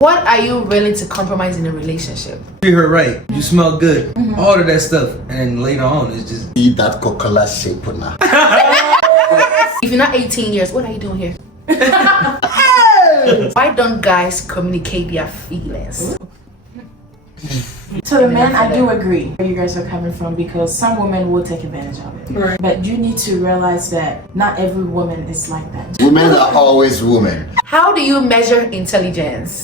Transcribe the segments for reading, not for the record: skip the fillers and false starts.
What are you willing to compromise in a relationship? Treat her right. You smell good. All of that stuff. And then later on, it's just... Eat that coconut shape now. If you're not 18 years, what are you doing here? Why don't guys communicate their feelings? To the men, I do agree where you guys are coming from because some women will take advantage of it. Right. But you need to realize that not every woman is like that. Women are always women. How do you measure intelligence?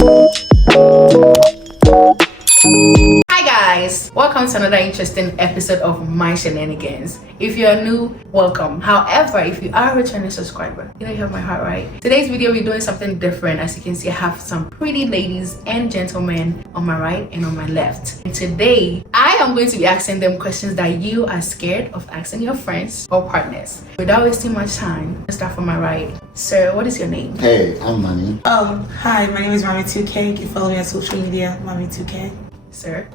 Hi guys, welcome to another interesting episode of My Shenanigans. If you're new, welcome. However, if you are a returning subscriber, you know you have my heart, right? Today's video we're doing something different. As you can see, I have some pretty ladies and gentlemen on my right and on my left. And today I am going to be asking them questions that you are scared of asking your friends or partners. Without wasting much time, let's start from my right. Sir, what is your name? Hey, I'm Manny. Hi, my name is Mommy2K. You can follow me on social media, Mommy2K. Sir?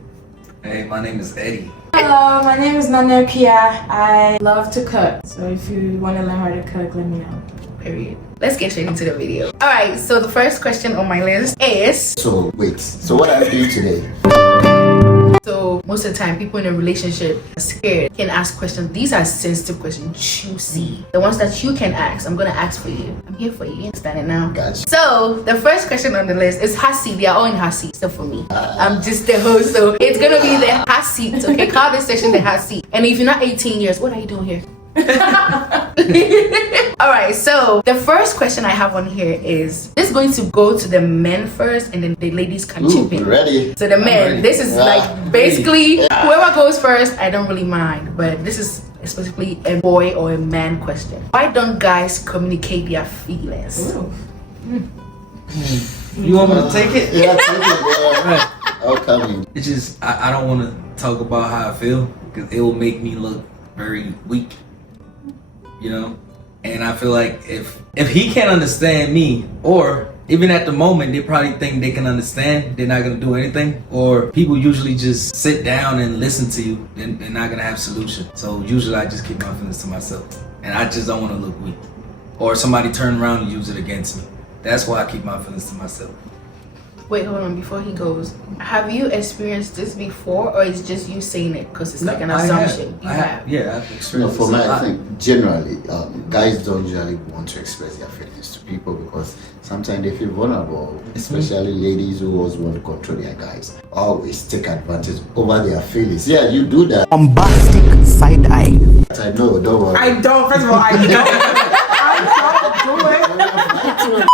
Hey, my name is Eddie. Hello, my name is Nana Pia. I love to cook. So if you want to learn how to cook, let me know. Period. Let's get straight into the video. Alright, so the first question on my list is... So what are you doing today? So most of the time, people in a relationship are scared, can ask questions. These are sensitive questions, juicy. The ones that you can ask, I'm gonna ask for you. I'm here for you. You understand it now? Gotcha. So the first question on the list is hot seat. They are all in hot seat, except for me. I'm just the host, so it's gonna be the hot seat. Okay, call this section the hot seat. And if you're not 18 years, what are you doing here? Alright, so the first question I have on here is this is going to go to the men first and then the ladies can chip in. Ready? So the men, ready. this is like basically whoever goes first, I don't really mind, but this is specifically a boy or a man question. Why don't guys communicate their feelings? You want me to take it? Yeah, take it, bro. Right. I'll come in. It's just, I don't want to talk about how I feel because it will make me look very weak. You know? And I feel like if he can't understand me, or even at the moment they probably think they can understand, they're not gonna do anything. Or people usually just sit down and listen to you, and they're not gonna have solution. So usually I just keep my feelings to myself, and I just don't want to look weak. Or somebody turn around and use it against me. That's why I keep my feelings to myself. Wait, hold on, before he goes, have you experienced this before, or is just you saying it because it's like an assumption? I have. Yeah, I've No, experienced for this me, a lot. I think generally, guys don't usually want to express their feelings to people because sometimes they feel vulnerable, especially ladies who always want to control their guys. Always take advantage over their feelings. Yeah, you do that. Bombastic side eye. I know, don't worry. I don't, first of all, I don't do it.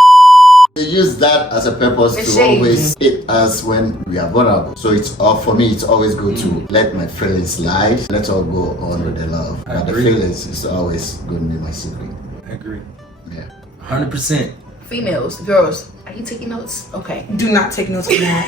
We use that as a purpose The to shade. always hit us when we are vulnerable. So it's all for me. It's always good to let my feelings slide. Let's all go on with the love. I But the agree. feelings is always going to be my secret. I agree. Yeah. 100%. Females, girls, are you taking notes? Okay. Do not take notes of that.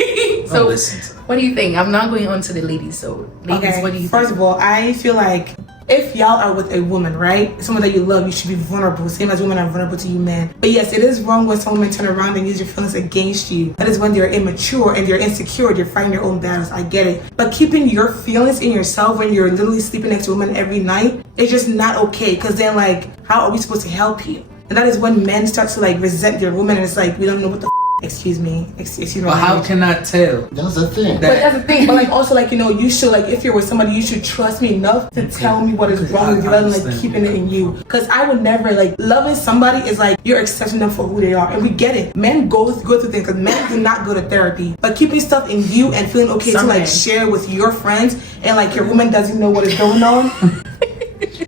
So listen to what do you think? I'm not going on to the ladies, so ladies, what do you First think? of all, I feel like if y'all are with a woman, right? Someone that you love, you should be vulnerable. Same as women are vulnerable to you, men. But yes, it is wrong when some women turn around and use your feelings against you. That is when they're immature and they're insecure. They're fighting your own battles. I get it. But keeping your feelings in yourself when you're literally sleeping next to a woman every night is just not okay. Because then, like, how are we supposed to help you? And that is when men start to like resent their woman, and it's like we don't know what the excuse me. But how can I tell? That's the thing. But that's the thing. But like also like, you know, you should like if you're with somebody, you should trust me enough to tell me what is wrong with you rather than like keeping it in you. Because I would never like loving somebody is like you're accepting them for who they are, and we get it. Men go through things because men do not go to therapy. But keeping stuff in you and feeling okay Some to like men. share with your friends and like your woman doesn't know what is going on.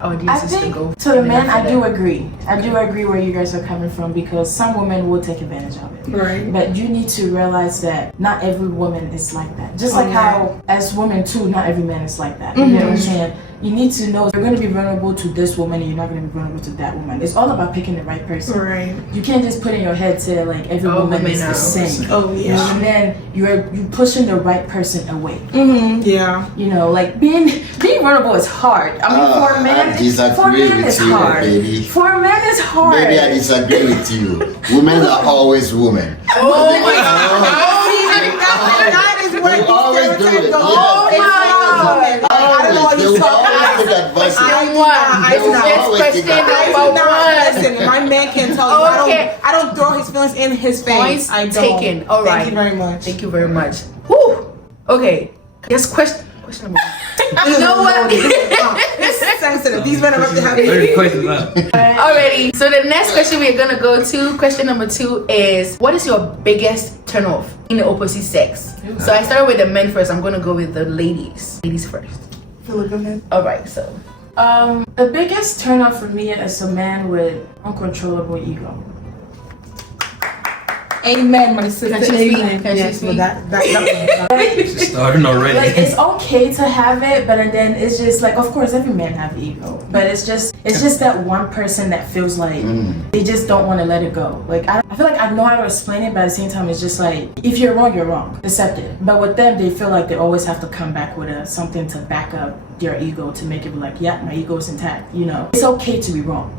Oh, do you I sister think go? to the men, I do agree. I do agree where you guys are coming from because some women will take advantage of it. Right. But you need to realize that not every woman is like that. Just like how as women too, not every man is like that. You know what I'm saying? You need to know you're going to be vulnerable to this woman and you're not going to be vulnerable to that woman. It's all about picking the right person. Right. You can't just put in your head to like every All woman women is are the same. Oh yeah. And then you pushing the right person away. Yeah. You know, like being vulnerable is hard. I mean, for men, I disagree for men with it's you, hard. baby. For men it's hard. Maybe I disagree with you. Women are always women. Oh my god! That is what They always do it. the whole Yes. entire woman. I don't know what They you're will talking always about. take advantage. I This is just question number one. Listen, my man can tell you. Okay. I don't throw his feelings in his face. Points I don't. taken. All right. Thank you very much. Thank you very much. Whew. Okay. Yes, question number one. You know what? This is sensitive. These men are about to have 30 questions up. Alrighty. So the next question we're gonna go to, question number 2 is, what is your biggest turn off in the opposite sex? So I started with the men first. I'm gonna go with the ladies. Ladies first. Philip, go ahead. Alright, so The biggest turn off for me is a man with uncontrollable ego. Amen, my sister. Can she speak? Amen. Can she Yes, speak? but that She's starting already. Like, it's okay to have it, but then it's just like, of course, every man have ego, but it's just that one person that feels like they just don't want to let it go. Like, I feel like I know how to explain it, but at the same time, it's just like, if you're wrong, you're wrong. Accept it. But with them, they feel like they always have to come back with something to back up their ego to make it be like, yeah, my ego is intact. You know, it's okay to be wrong.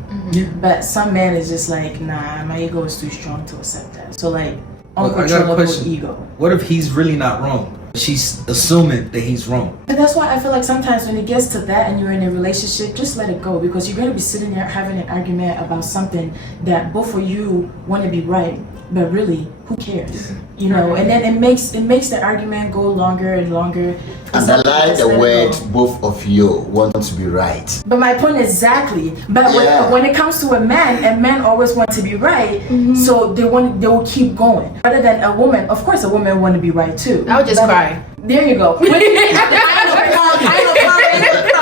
But some man is just like, nah, my ego is too strong to accept that. So like, Look, I got a uncontrollable question. ego. What if he's really not wrong? She's assuming that he's wrong. And that's why I feel like sometimes when it gets to that and you're in a relationship, just let it go, because you're gonna be sitting there having an argument about something that both of you want to be right, but really, who cares? You know, and then it makes the argument go longer and longer. And I like the word both of you want to be right. But my point exactly. But Yeah. when it comes to a man always want to be right, so they will keep going. Rather than a woman, of course, a woman want to be right too. I would just But- cry. There you go.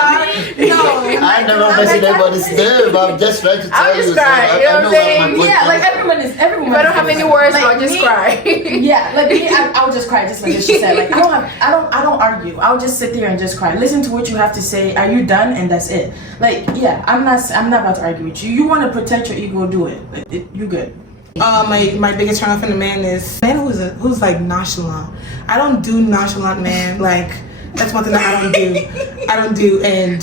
I never mentioned anybody's name, but I'm just trying to tell I'll you. just cry, you know what I'm saying? Yeah, like everyone is. If I don't have any words, I'll just cry. Yeah, like me, I would just cry, just like she said. Like I don't argue. I'll just sit there and just cry. Listen to what you have to say. Are you done? And that's it. Like, yeah, I'm not about to argue with you. You want to protect your ego, do it. You good. My biggest turn off in a man is man who's like nonchalant. I don't do nonchalant man. Like that's one thing that I don't do. And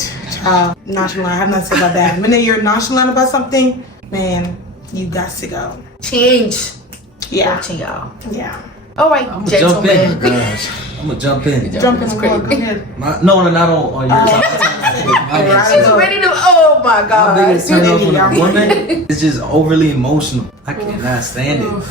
nonchalant. I have nothing to say about that. When you're nonchalant about something, man, you got to go. Change. Yeah, Watching y'all. yeah. All right, Jump gentlemen. in. I'm gonna jump in. Jump in the crazy. Go ahead. No, not on your time. She's ready to. Oh my My God. biggest turn off on a woman is just overly emotional. I cannot stand it.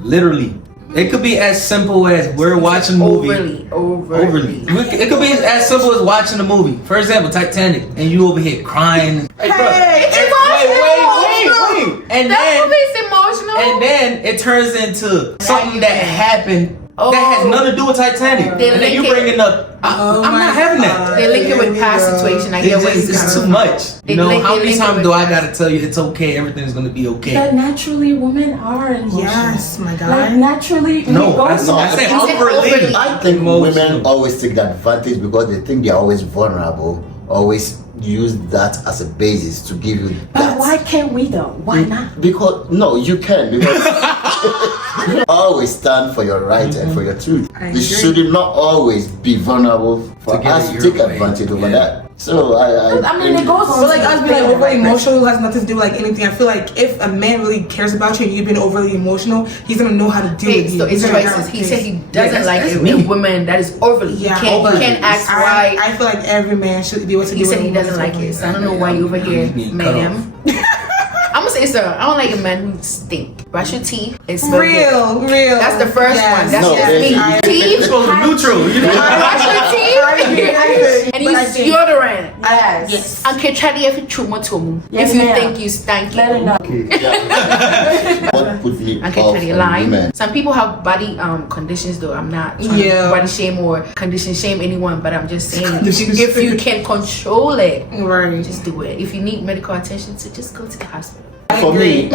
Literally. It could be as simple as we're watching a movie. Overly. It could be as simple as watching a movie. For example, Titanic, and you over here crying. Hey, bro, It's emotional. wait. And That then, movie's emotional. and then it turns into something that happened that has nothing to do with Titanic. They And then you link it- bringing up, I'm not having that. They link it with past situation. I get what It's he's just coming too from. much. They You know, link- how they many link it times with do I past. gotta tell you it's okay, everything's gonna be okay? But naturally, women are emotional. Yes, my God. Like naturally, when No, you go I to- said He said overly. overly. I think Emotional. women always take advantage because they think they're always vulnerable, always use that as a basis to give you But that. why can't we though? Why not? Because no, you can because you always stand for your right and for your truth. I You agree. should not always be vulnerable for To get us it to your take way. advantage over Yeah. that. So I mean, it goes But like us being like overly right? emotional has nothing to do with like anything. I feel like if a man really cares about you and you've been overly emotional, he's gonna know how to deal Okay, with you. so it's He's gonna choices. know. He said he doesn't that's- like that's a me. woman that is overly. Yeah, He overly. can't ask why. I feel like every man should be able to He do said what he wants doesn't like to. it. So I don't know why you over here, He's being cut ma'am. I'm gonna say so. I don't like a man who stink. Brush your teeth and smell good. Real. That's the first one. That's No, just baby. me. I- It's Teeth. supposed to be neutral, you know? Brush your teeth. And But I use think- deodorant. Yes. And can try to if you Yes, if you ma'am. think you stanky. Let it know. What put me I can off tell you on lying. women? Some people have body conditions though. I'm not trying Yeah. to body shame or condition shame anyone, but I'm just saying Condition if you shame. can control it, Right. just do it. If you need medical attention, so just go to the hospital. For me,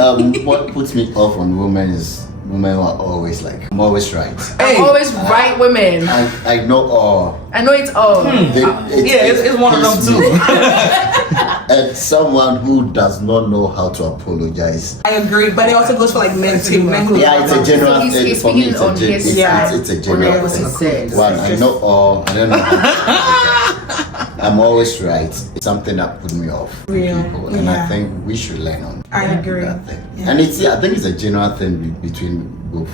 what puts me off on women is women who are always like, I'm always right. I'm always right women. I know all. I know it's all. It's one of them pisses me too. off. And someone who does not know how to apologize. I agree, but it also goes for like men too. Men who Yeah, it's a general He's- thing. he's For me, speaking it's a, on his it's, side. it's a On the general opposite thing. sex. One, I know all. I don't know how to apologize. I'm always right. It's something that put me off with Real, people, and yeah. I think we should learn on I agree. that thing. Yeah. And I think it's a general thing between both.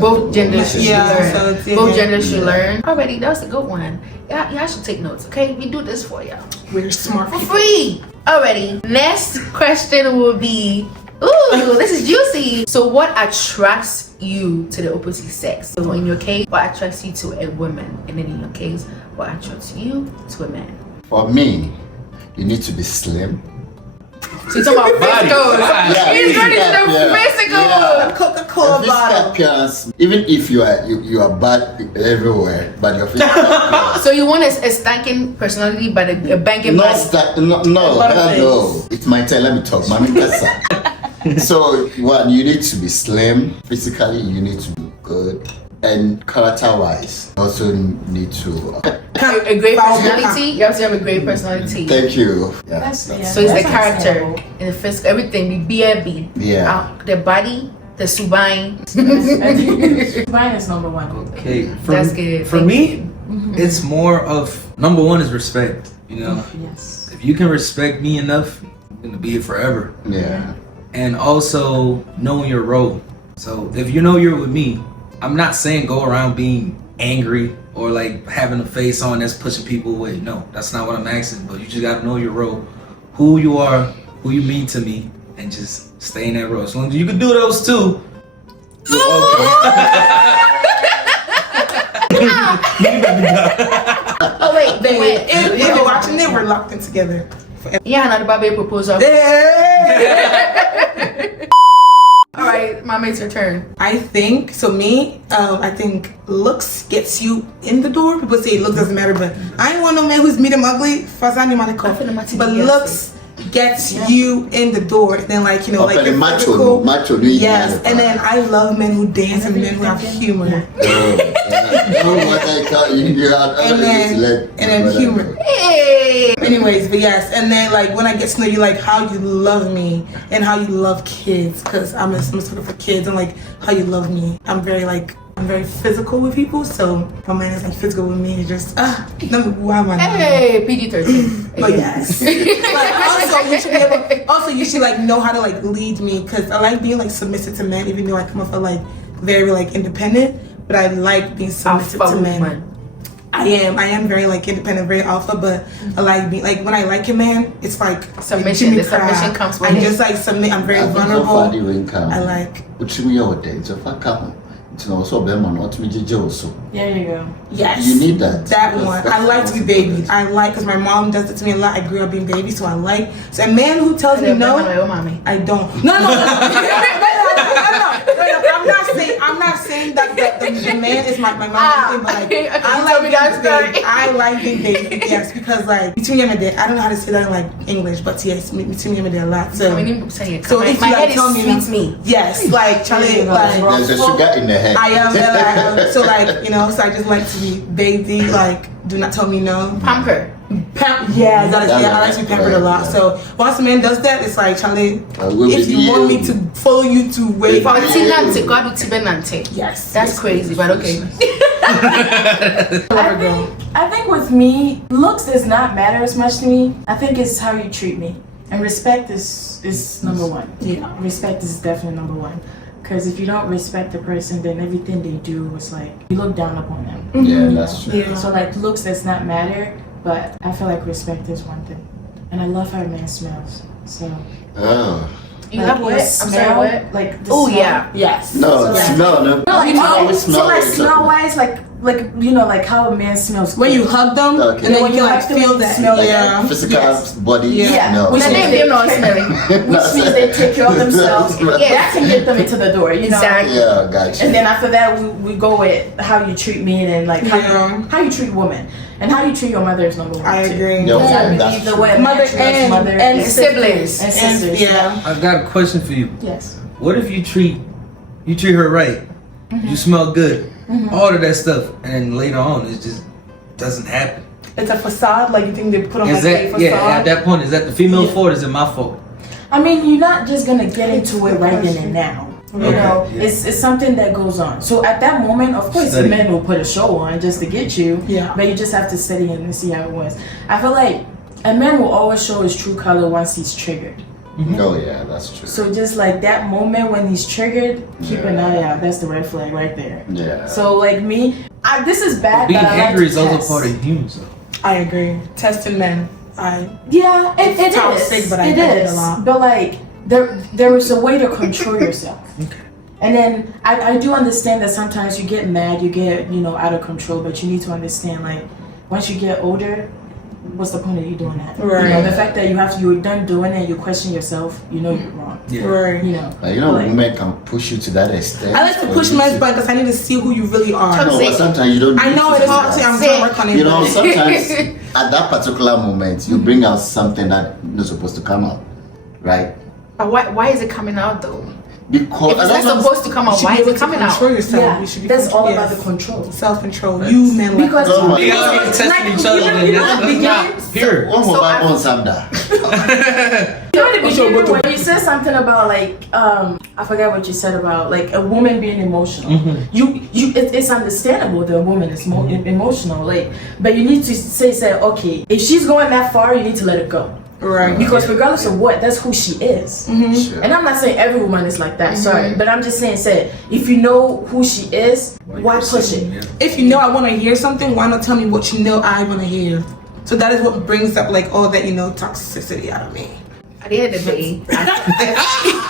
Both genders should Yeah, learn. so it's- Both yeah. genders should learn. Already, that was a good one. Y'all should take notes, okay? We do this for y'all We're smart for people. free. Alrighty. Next question will be, ooh, this is juicy. So what attracts you to the opposite sex? So in your case, what attracts you to a woman? And then in your case, what attracts you to a man? For me, you need to be slim. So you're talking about physicals. Yeah, He's ready to yeah, the physical. yeah. Coca-Cola Physical bottle. appearance, even if you are bad everywhere, but your physical appearance. So you want a stinking personality but a banging Not body? sta- no, no. It's my turn. Let me talk, Mami Kasa. So, one, you need to be slim. Physically, you need to be good. And character-wise, you also need to. A great personality? You have to have a great personality. Thank you. Yeah, That's- that's- yeah. So it's the That's character understandable. and the physical, everything, the BLB. Yeah. The body, the subine. Mine is number one. Okay, That's good. For Thank me, it's more of number one is respect. You know, Yes. if you can respect me enough, I'm gonna be here forever. Yeah. And also knowing your role. So if you know you're with me, I'm not saying go around being angry or like having a face on that's pushing people away. No, that's not what I'm asking. But you just gotta know your role, who you are, who you mean to me, and just stay in that role. As long as you can do those two, you're Oh wait, wait. If you're watching it, we're locked in together. Yeah, another Bobby proposal. All right, Mama, it's your turn. I think so. Me, I think looks gets you in the door. People say looks doesn't matter, but I ain't want no man who's medium ugly. Fazani Maniko. But looks gets you in the door. Then like like Okay, you're macho, macho. Yes, and then I love men who dance and men who have humor. And then humor. Hey. Anyways, but yes, and then like when I get to know you, like how you love me and how you love kids, because I'm sort of for kids, and like how you love me. I'm very physical with people, so my man is like physical with me. It's just why am I? Hey, PG-13. But yes, like also you should like know how to like lead me, because I like being like submissive to men, even though I come off like very like independent, but I like being submissive to men. Woman. I am very like independent, very alpha, but I like being like when I like a man, it's like Submission. Jimmy The submission Crab. comes with I it. just like submit. I'm very vulnerable. I like. There you go. Yes. You need that. That one. I like to be babied. I like, because my mom does it to me a lot. I grew up being baby, so I like. So a man who tells me no, Mommy. I don't. No. I'm not saying that the man is my mom, but like okay, I tell me that like story. being baby. I like being baby. Yes, because like between him and dad, I don't know how to say that in like English, but yes, between him and dad a lot. So I mean, say it. so my if my you head like tell me, is sweet me. yes, like Charlie, like There's a sugar in the head. I am, so like so I just like to be baby. Like, do not tell me no. Pamper. Yeah, I like to be pampered a lot. So once a man does that, it's like Charlie. If you want me to follow you to where, Nante, God will tibe nante. yes, That's crazy, but okay. I think with me, looks does not matter as much to me. I think it's how you treat me. And respect is number one. Yeah. Respect is definitely number one. Because if you don't respect the person, then everything they do is like, you look down upon them. Yeah, that's true. Yeah. So like looks does not matter, but I feel like respect is one thing. And I love how a man smells. So Oh. You like have what? your I'm sorry, smell, what? Like the Oh smell. yeah. yes. No, So, no. No, like, You always so smell like it. smell wise, like like how a man smells. When good. you hug them, Okay. and then When you you like hug them, feel you that. smell Like Yeah. physical Yes. body. Yeah. No. Which The name them not smelling. which means they take care of themselves. Yeah. That can get them into the door, you know. Exactly. Yeah, gotcha. And then after that, we go with how you treat me and then like Yeah. how you treat women and how you treat your mother is number one. I too. agree. Yeah. Because I That's believe the true. way a man Mother treats and- mother and is siblings. and sisters. Yeah. I got a question for you. Yes. What if you treat her right? You smell good, all of that stuff, and then later on it just doesn't happen. It's a facade, like you think they put on Is like a that facade. at that point is that the female's fault or is it my fault? I mean, you're not just gonna get into it right then and now. You Okay, know, yeah. it's something that goes on. So at that moment, of course, the Study. men will put a show on just to get you. Yeah. But you just have to study it and see how it was. I feel like a man will always show his true color once he's triggered. Oh yeah, that's true. So just like that moment when he's triggered, keep an eye out. That's the red flag right there. Yeah. So like me, this is bad. Being but I like angry to is also test. part of humans though. I agree. Testing men. Yeah, it is. toxic, but I It did is. a lot. But like there is a way to control yourself. And then I do understand that sometimes you get mad, you get, out of control, but you need to understand, like, once you get older, what's the point of you doing that? Right. The fact that you're done doing it, you question yourself, you're wrong. Yeah. Right. Like, women can push you to that extent. I like to for push you men's to- button because I need to see who you really are. No, but sometimes you don't. I know need it to is do toxic. that. I'm trying to work on it. Sometimes at that particular moment, you bring out something that not supposed to come out, right? But why is it coming out though? Because If it's that's not what- supposed to come You out, should why be is able it to coming out? control yourself. yeah, You should be that's all yes. about the control. Self-control. You men like Because Oh my They all God. get testing Like, each other, and that's beginning- not pure. One more So Bible I- on Sabda. in the beginning when you said something about like I forgot what you said about like a woman being emotional. It's understandable that a woman is emotional, like, but you need to say okay, if she's going that far, you need to let it go. right. Because regardless of what, that's who she is. Sure. And I'm not saying every woman is like that, sorry, but I'm just saying, if you know who she is, why push it? Yeah. If you know I want to hear something, why not tell me what you know I want to hear? So that is what brings up like all that toxicity out of me. At the end of the day,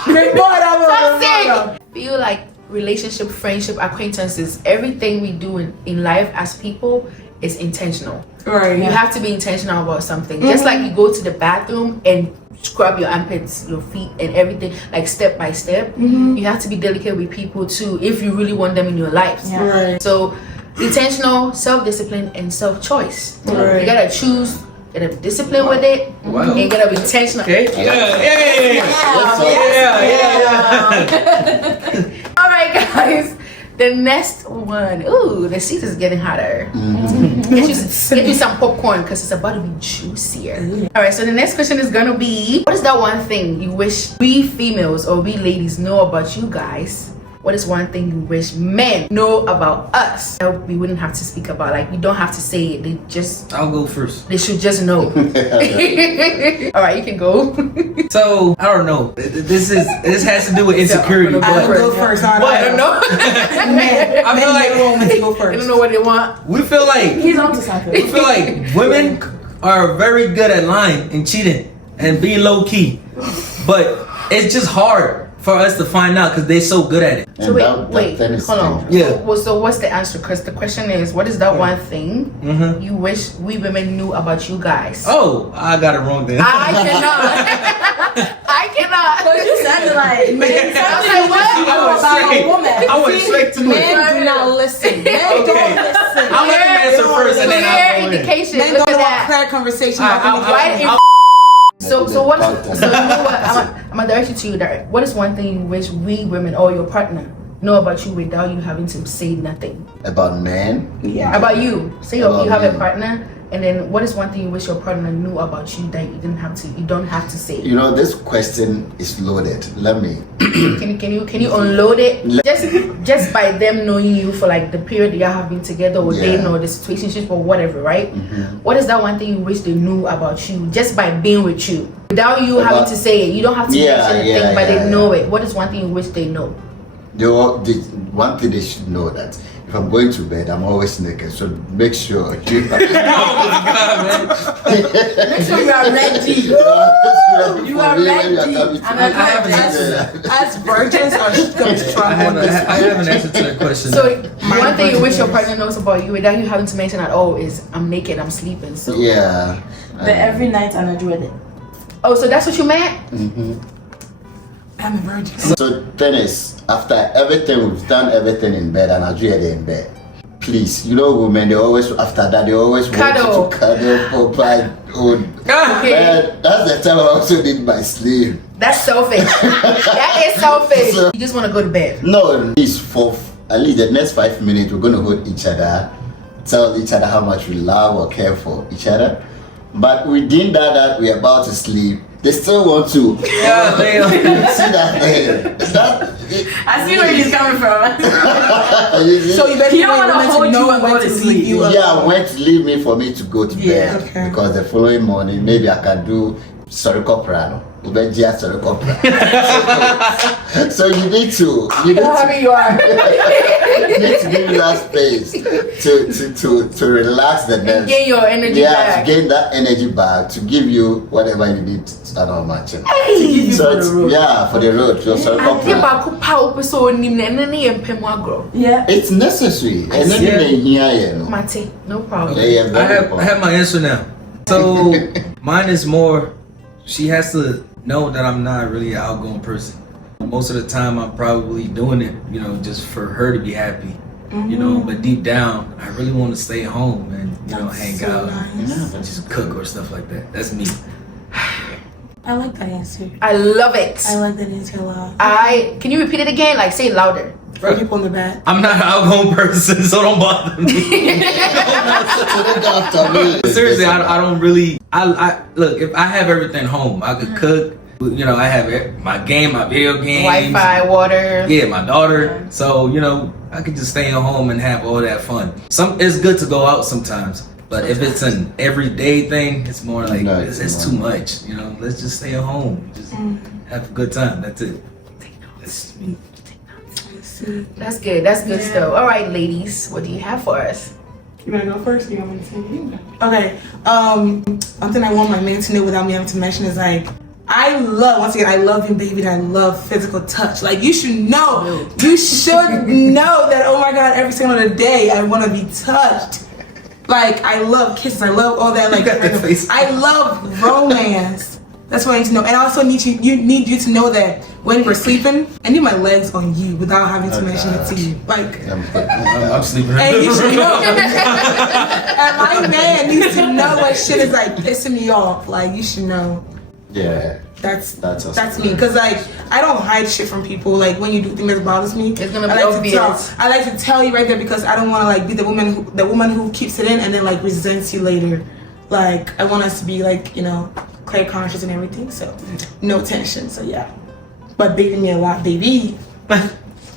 I feel like relationship, friendship, acquaintances, everything we do in life as people is intentional. Right. You have to be intentional about something. Just like you go to the bathroom and scrub your armpits, your feet, and everything, like step by step. You have to be delicate with people too if you really want them in your life. Yeah. Right. So, intentional, self-discipline, and self-choice. Right. You gotta choose. You gotta be disciplined with it. Wow. And you gotta be intentional. Okay. Yeah. All right, guys. The next one. Ooh, the seat is getting hotter. Get you some popcorn because it's about to be juicier. All right, so the next question is gonna be: what is that one thing you wish we females or we ladies know about you guys? What is one thing you wish men know about us that we wouldn't have to speak about? Like, we don't have to say it. I'll go first. They should just know. All right, you can go. So I don't know. This has to do with insecurity, I'm gonna I'll but go first. I don't know. I feel like women to go They first. don't know what they want. we feel like He's onto something. we feel like women are very good at lying and cheating and being low key, but it's just hard for us to find out because they're so good at it. So And wait, that is hold on. dangerous. Yeah. Well, so what's the answer? Because the question is, what is that one thing Mhm. you wish we women knew about you guys? Oh, I got it wrong then. I cannot. I cannot. But you sounded like men. I was like, what? I went straight. I went straight to it. Men do not listen. Men don't Okay. listen. I'll let them answer first and then Clear I'll go in. indication. Men Look don't at want that. clear conversation. Why? So what? So you know what? I'm gonna direct you to you. Direct. What is one thing you wish we women or your partner know about you without you having to say nothing About men, Yeah. about you? Say About you have a me. partner, and then what is one thing you wish your partner knew about you that you didn't have to? You don't have to say. this question is loaded. Let me. Can you unload it? Just by them knowing you for like the period y'all have been together or Yeah. dating or the situationship or whatever, right? What is that one thing you wish they knew about you just by being with you without you having to say it? You don't have to Yeah, mention the yeah, thing, but yeah, they know it. What is one thing you wish they know? The one thing they should know that if I'm going to bed, I'm always naked. So make sure you. Oh my god, man. Make sure you are ready. You are ready. I have an answer. As virgins are going to I have, struggle. I have an answer to that question. So one thing you wish your goodness. partner knows about you without you having to mention at all is I'm naked, I'm sleeping. So Yeah. But every night I do it. oh, so that's what you meant? I'm a virgin. So Dennis, after everything we've done, everything in bed, and I do it in bed. Please, women, they always after that they always Cuddle. want you to cuddle, provide. Okay. Man, that's the time I also need my sleep. That's selfish. That is selfish. So- You just want to go to bed. No, at least for at least the next 5 minutes, we're gonna hold each other, tell each other how much we love or care for each other. But within that we're about to sleep, they still want to. Yeah, damn. See that thing? I see where he's coming from. You see? So you basically You don't want wanna women hold to know you and when go to to leave sleep. you alone. Yeah, when to leave me for me to go to Yeah. bed. Okay. Because the following morning, maybe I can do sorry copra. Sorry copra. So you need to You are. you need to give that space to relax the nerves. Gain your energy Yeah, back. to gain that energy back, to give you whatever you need to start on matching. Hey. So it's, yeah, for the road. So sorry copra. Yeah. It's necessary. And then Yeah. you know. Mate, no problem. Yeah, I very have important. my answer now. So mine is more. She has to know that I'm not really an outgoing person. Most of the time, I'm probably doing it, you know, just for her to be happy. You know, but deep down, I really want to stay home and hang so out, nice. and just cook or stuff like that. That's me. I like that answer. I love it. I like that answer a lot. Can you repeat it again? Like, say it louder. For people in the back. I'm not an outgoing person, so don't bother me. Seriously, I don't really. I look, if I have everything home, I could cook. You know, I have my game, my video games, Wi-Fi, water. Yeah, my daughter. So I could just stay at home and have all that fun. It's good to go out sometimes, but if it's an everyday thing, it's more like No, it's too much. You know, let's just stay at home, just have a good time. That's it. That's me. That's good. That's good stuff. All right, ladies, what do you have for us? You wanna go first? Or you want me to say you? Okay. Something I want my man to know without me having to mention is like, I love him, baby, and I love physical touch. Like, you should know. You should know that, oh my God, every single day I want to be touched. Like, I love kisses. I love all that. Like, I love romance. That's what I need to know. And I also need you to know that when we're sleeping, I need my legs on you without having to mention it to you. Like, I'm sleeping. and you should know. And my man needs to know what shit is like pissing me off. Like, you should know. Yeah. That's also me. Cause like I don't hide shit from people. Like when you do things that bothers me, It's gonna be I like obvious. I like to tell you right there because I don't want to like be the woman who keeps it in and then like resents you later. Like I want us to be like clear conscious and everything. So no tension. So yeah, but baby me a lot, baby.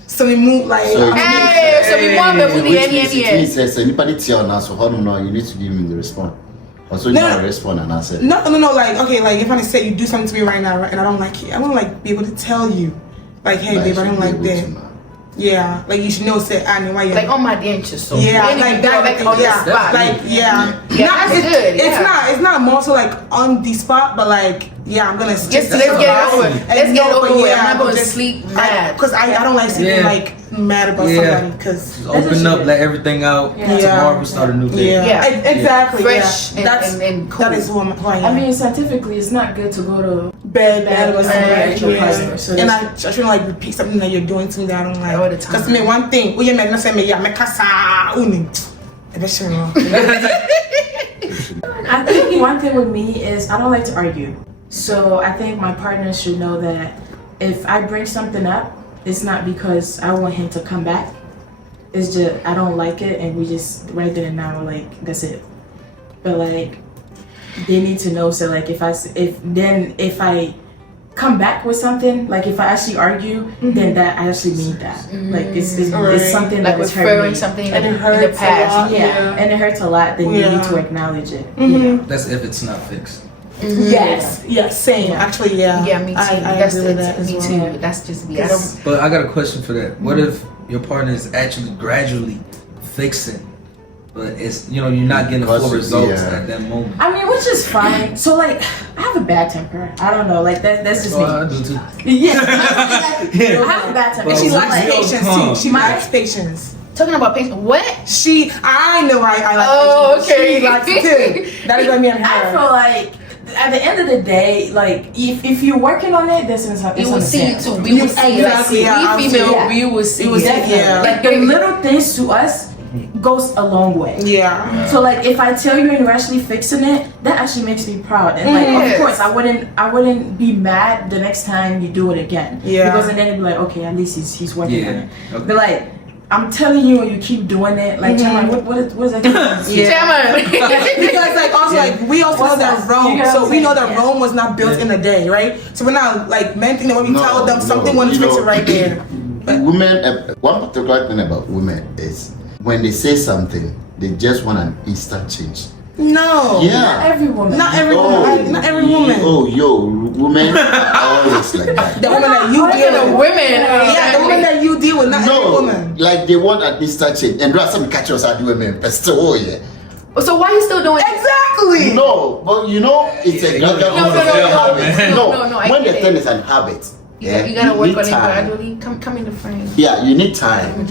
So we move like. Hey, so we want to be any. Says anybody tell now, so how do you know you need to give me the response? Also, you No. gotta respond and answer. No, like, okay, like, if I say you do something to me right now, right, and I don't like it, I want to, like, be able to tell you, like, hey, babe, I don't like that. Yeah, like, you should know, say, I know why you Like on my dentures. So yeah, any like girl that, on the yeah, spot. like, yeah. Yeah, that's good. It's not more so, like, on the spot, but, like, yeah, I'm gonna Let's get it over. Let's get it over with. I'm not gonna sleep mad. Because I don't like sleeping, like, mad about somebody, because... Just open up, let everything out. Yeah. Tomorrow we start a new day. Yeah, exactly. Fresh yeah. and cool. That is who I'm I mean, scientifically, it's not good to go to bad with somebody. your partner. So And I shouldn't like repeat something that you're doing to me that I don't like. All the time. Because me one thing, oh yeah, me not say me yeah, me kasa uni. I think one thing with me is I don't like to argue. So I think my partner should know that if I bring something up, it's not because I want him to come back. It's just I don't like it, and we just right then and now, like that's it. But like they need to know. So like if I come back with something, like if I actually argue, then that I actually mean that. Like it's something Like that was referring hurt me. something And it in the hurts a past. lot. Yeah, and it hurts a lot. Then you need to acknowledge it. That's if it's not fixed. Yes, same. Actually, yeah. Yeah, me too. I That's agree with that as me well. too. That's just me. I don't. But I got a question for that. What if your partner is actually gradually fixing, but it's you're not getting full results at that moment? I mean, which is fine. So like, I have a bad temper. I don't know. Like that's just me. I do too. Yeah, I have a bad temper. But She we lacks still patience calm. too. She lacks patience. Talking about patience. What? I know I like Oh, patience. okay. She likes it too. That is what me and I her. feel like at the end of the day, like if you're working on it, this is You will see it too. We You- will see it. exactly, yeah, We I'll female, see it. we will see You will it. see it, yeah. Like the little things to us goes a long way. Yeah. So like if I tell you and you're actually fixing it, that actually makes me proud. And like Yes. of course I wouldn't be mad the next time you do it again. Yeah. Because then it'd be like, okay, at least he's working on Yeah. it. Okay. But like I'm telling you and you keep doing it, like what is that? Because like also like we also know that You Rome, get what so I'm we know saying? that Yeah. Rome was not built in a day, right? So we're not like men think that when we tell them something, when to fix it right there. Women, one particular thing about women is when they say something, they just want an instant change. No. Yeah. Every woman. Not every woman. Not every woman. Oh, yo, women are always like that. The woman that you deal The with. women. Yeah, the woman that you deal with, not every No, woman. like they want at least that change. And there are some catchers are doing women, but still, oh yeah. So why are you still doing it? Exactly. No, but you know, it's a gradual No, habit. no, I when the get thing it. is an habit, You gotta work need on it time. gradually. Come in the frame. Yeah, you need time.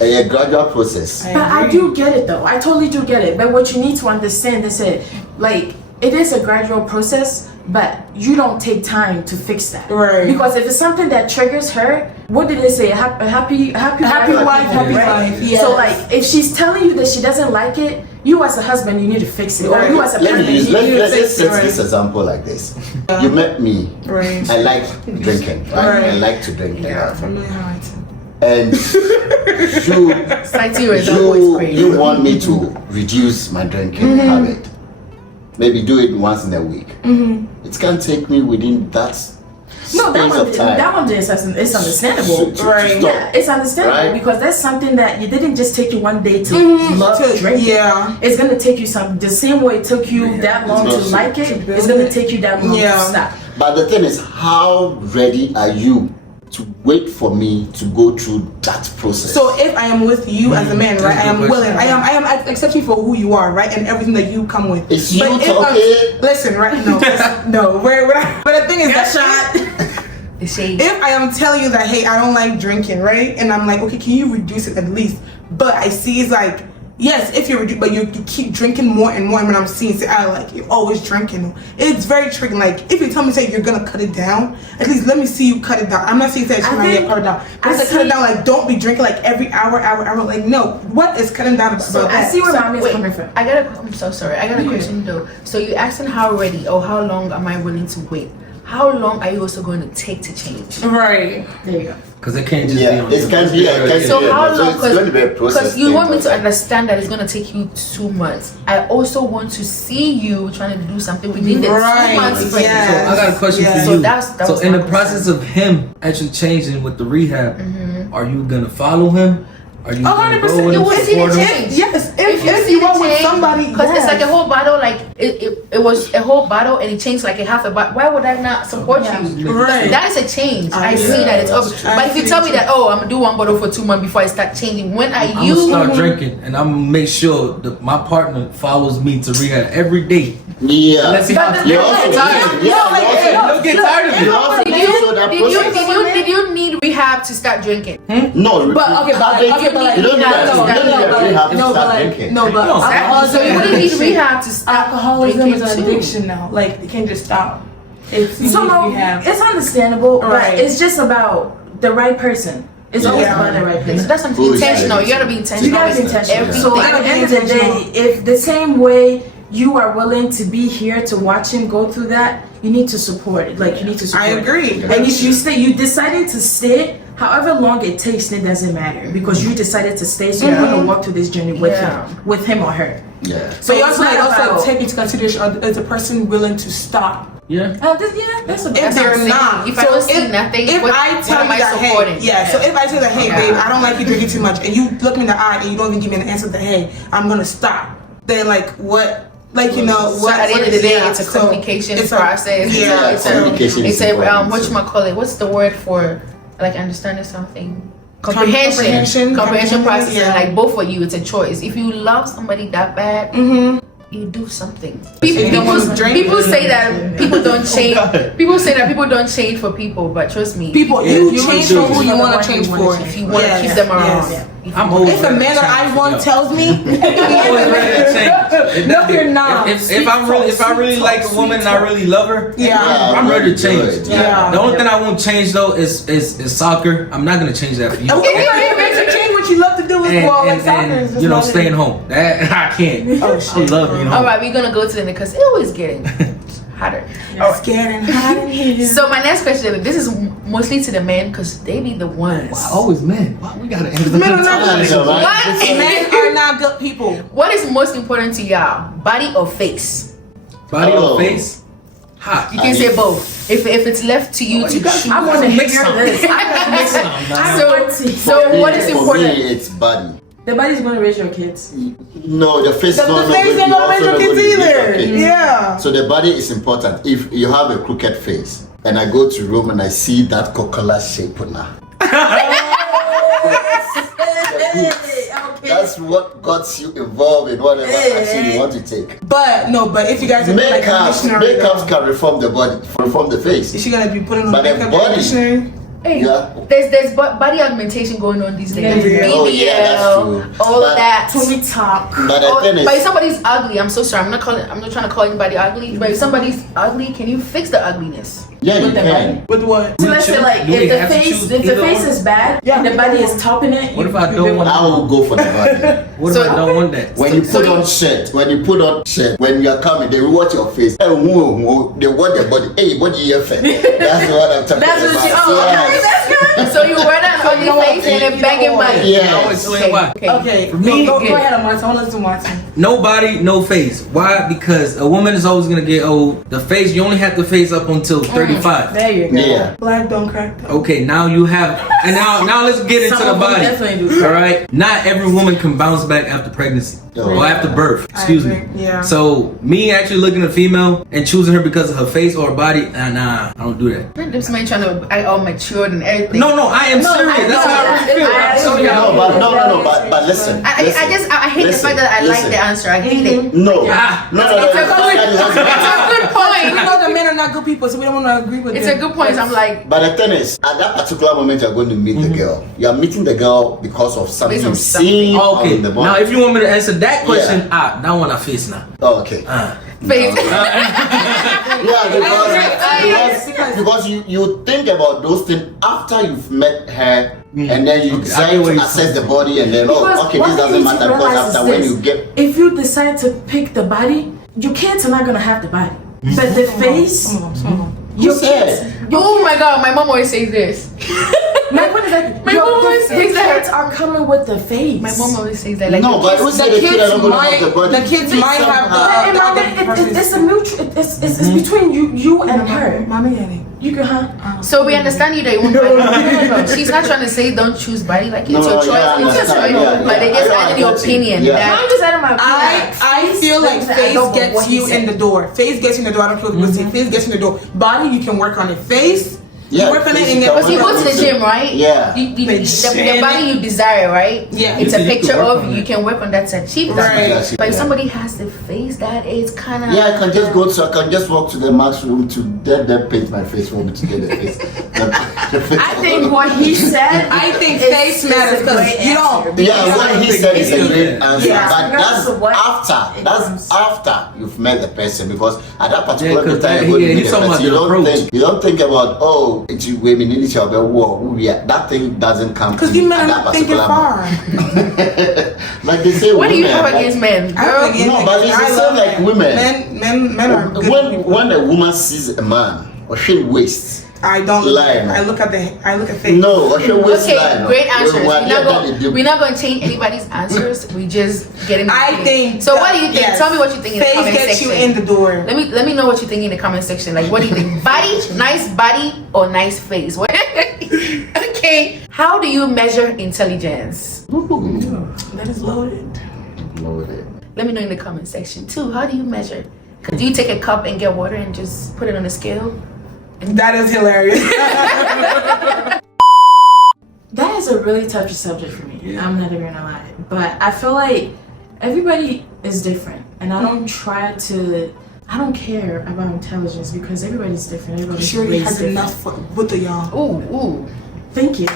A gradual process. But I do get it though. I totally do get it. But what you need to understand is that, like, it is a gradual process, but you don't take time to fix that. Right. Because if it's something that triggers her, what did they say? A happy Happy wife, happy life. Yes. So like, if she's telling you that she doesn't like it, you as a husband, you need to fix it. Or you as a Let parent, me use, you need to let's fix set it. this example like this. You met me. Right. I like drinking. Right? I like to drink. Yeah, familiar heights. And Cite your example is great. you want me to reduce my drinking habit. Maybe do it once in a week. It can take me within that No, space of time. that one is it's understandable. to Right. stop. Yeah, it's understandable Right? because that's something that you didn't just take you one day to love drinking. Yeah. It's gonna take you the same way it took you that long to It's like to it. build It's gonna it. take you that long Yeah. to stop. But the thing is, how ready are you to wait for me to go through that process? So if I am with you as a man, right, That's I a am good willing. question. I am accept you for who you are, right, and everything that you come with. It's you But if talking. listen, right? No, no. But the thing is that The shade. if I am telling you that, hey, I don't like drinking, right, and I'm like, okay, can you reduce it at least? But I see it's like, yes, if you reduce, but you keep drinking more and more. And when I'm seeing, say, I like you're always drinking. It's very triggering. Like if you tell me say you're gonna cut it down, at least let me see you cut it down. I'm not saying that you're not yet cut it down. But it's like cut it down. Like don't be drinking like every hour. Like no, what is cutting down about I that? see where So, mommy is wait, coming from. I'm so sorry. I got a question though. So you asking how ready or how long am I willing to wait? How long are you also going to take to change? Right. There you go. Because it can't just be Yeah, on it can be. It can So be. how So long? it's going to be a process. Because you thing, want me but to like- understand that it's going to take you 2 months. I also want to see you trying to do something within the Right, 2 months frame. yeah. So I got a question Yeah. for So you. that So was in my the process of him actually changing with the rehab, are you gonna follow him? Are you gonna 100%. go with You him, will see the support him? change. Yes. If see you the are with change, somebody, because it's yes. like a whole bottle, like it was a whole bottle and it changed like a half a bottle. Why would I not support you? Right. That is a change. I Yeah, see that it's over. that's true. But if you tell me that, oh, I'm gonna do 1 bottle for 2 months before I start changing, when are I'm you? gonna start drinking and I'm gonna make sure that my partner follows me to rehab every day. Yeah. Let's see how But You the- also tired. yeah, No, like, you also- Don't get tired of you it. also Did need to show that process. did you need rehab to start drinking? No, But okay, but like, okay, but like, you don't need that. no, You don't need no, that but rehab to no, but start like, drinking. no, but No, alcoholism, So you wouldn't need rehab to start Alcoholism drinking is an too. addiction now. Like you can't just stop. If you So need no, rehab. it's understandable, Right. but it's just about the right person. It's always Yeah. about the right So person. that's something Who is intentional. ready You gotta be to- intentional. You gotta be with intentional. everything. So at the end of the day, Intentional. if the same way you are willing to be here to watch him go through that, you need to support it. Like you need to support I it. agree. And if you stay, you decided to stay, however long it takes, it doesn't matter because you decided to stay. So you're gonna walk through this journey Yeah. with him or her. Yeah. So you it's also not like also about- take into consideration is the person willing to stop? Yeah. That's a If That's what they're I'm saying. not, If I don't see nothing, if what- I what tell am you I that, supporting? hey, yeah. So if I say that, hey, Yeah. babe, I don't like you drinking too much, and you look me in the eye and you don't even give me an answer that, hey, I'm gonna stop. Then like what? Like you know So what? at the end of the day, yeah, it's a so communication it's a- process. Yeah, it's communication It's is a important, what so. you call it? What's the word for like understanding something? Comprehension. Comprehension process. Yeah. And like both for you, it's a choice. If you love somebody that bad, you do something. you don't want to drink? People say that people don't change. People say that people don't change for people, but trust me, People, Yeah, you you change do. for who you want to change for. if you want to Yes, keep them around. yes. I'm always If a man that I want tells me, I'm always ready to change. no, you're not. If I really like a woman and I really love her, Yeah. I'm ready to change. Good. Yeah. The only thing I won't change though is soccer. I'm not gonna change that for you. Okay, it makes you change what you love to do as well. Like soccer is just you know, not staying it. home. That I can't. Oh, I shit. love being home. All right, we're gonna go to the because it always getting hotter. All right. It's getting hot in here. So my next question, this is mostly to the men because they be the ones. Why always men? Why we gotta end Men are not Yeah, so, right? What? Men are not good people. What is most important to y'all? Body or face? Body Oh. or face? Hot. You can say both. If it's left to you to choose. I want to mix hear some. this. I want to So what is For important? me, it's body. The body's gonna raise your kids. No, the face. The no, face no, ain't gonna raise your also kids not gonna either. raise your kids. Yeah. So the body is important. If you have a crooked face, and I go to Rome and I see that coconut shape now. That's what got you involved in whatever action you want to take. But if you guys are like Makeups can reform the body, reform the face. is she gonna be putting on But the makeup body- conditioner? Hey, Yeah. there's body augmentation going on these days. Yeah. BBL, Oh, yeah, that's true. all But- that. Tony talk. But the Oh, thing but if is, somebody's ugly, I'm so sorry. I'm not trying to call anybody ugly. But if somebody's ugly, can you fix the ugliness? yeah, you With the can. With what? So let's say like Do we if the have to face choose if the either face one? is bad Yeah. and the body is topping it. What if I you don't will- want- I will go for the body. What So- if I don't want that? When you So put you- on shirt, when you are coming, they will watch your face. They want the body. Hey, body here first. That's what I'm talking That's about. what you. Oh, okay, Yes. that's good. So you wear that ugly face and then begging money. Yes. I'll explain why. Okay, me, go good. ahead, Martin. I want to listen to Martin. No body, no face. Why? Because a woman is always gonna get old. The face, you only have the face up until 35. There you go. Yeah. Black don't crack. Okay, now you have, and now let's get into Some the of them body. definitely do. All right, not every woman can bounce back after pregnancy Oh. or after birth. Excuse me. agree, yeah. So me actually looking at a female and choosing her because of her face or her body, nah, I don't do that. This man trying to act all matured and everything. No, I am serious. That's how I really feel. I- So, I- yeah. No, but listen. I hate the fact that I like the answer. I hate it. No. Ah. No. It's a good We point. know the men are not good people, so we don't want to agree with It's them. a good point. So I'm like, But the thing is, at that particular moment, you're going to meet the girl. You are meeting the girl because of something Based on you've something. seen Okay, on the body. now if you want me to answer that question, that one I face now. Oh, okay. face. Because you think about those things after you've met her, and then you Okay, I decide get what to you're assess saying. the body, and then Because okay, one this thing doesn't you matter because realize after is when this. you get If you decide to pick the body, your kids are not gonna have the body. But the face, Some of them. your Who kids. said? Oh my god, my mom always says this. My point is that My mom always the says that. kids are coming with the face. My mom always says that. Like, No, but who said the kids are not going to have the body? The kids might have But the other it's a mutual. It's between you and her. Mommy, Yanni. You can, huh? so we understand you that you want body. No. She's not trying to say don't choose body. Like, it's No, your choice. yeah, I It's your understand. choice. Yeah, But they just yeah. added the I got you. opinion Yeah. that. I'm just out of my I feel like face gets you in the door. Face gets you in the door. I don't feel good saying face gets you in the door. Body, you can work on it. Face, Yeah, you work on it face and you get can Because you work go to the gym, right? Yeah. The body you desire, right? Yeah. It's You a can picture work of on you it. can work on that to achieve that. Right. Yeah, But if yeah. somebody has the face that is kind of. Yeah, I can just go to. I can just walk to the max room to then paint my face for me to get the face. I think what he said. I think is- face is matters a because great you answer. don't. Yeah, what he said is a great answer, Yeah. but Regardless of what that's it comes. after you've met the person, because at that particular Yeah, 'cause time that- you're going yeah, to meet he's the talking person, about the approach. you don't think about it's women in each other war. That thing doesn't come Because to you men at are that not thinking particular far. like they say, What do you women, have like- against men? I Girl, think No, but it's the I same love like men. women. Men are good people. when a woman sees a man or she wastes, I don't look Lie, at no. I look at face. no, or she wastes Okay, line, great answers. we're We're not going to change anybody's answers. We just get in. The I opinion. think. So what do you think? yes. Tell me what you think in the Face comment gets section. you in the door. Let me know what you think in the comment section. Like, what do you think? Nice body, or nice face? What? Okay. How do you measure intelligence? That is loaded. Let me know in the comment section too. How do you measure? Do you take a cup and get water and just put it on a scale? That is hilarious. That is a really touchy subject for me. Yeah. I'm not even gonna lie, but I feel like everybody is different, and I don't try to. I don't care about intelligence because everybody's different. Everybody's Sure, he raised has different. enough for both of y'all. Ooh. Thank you.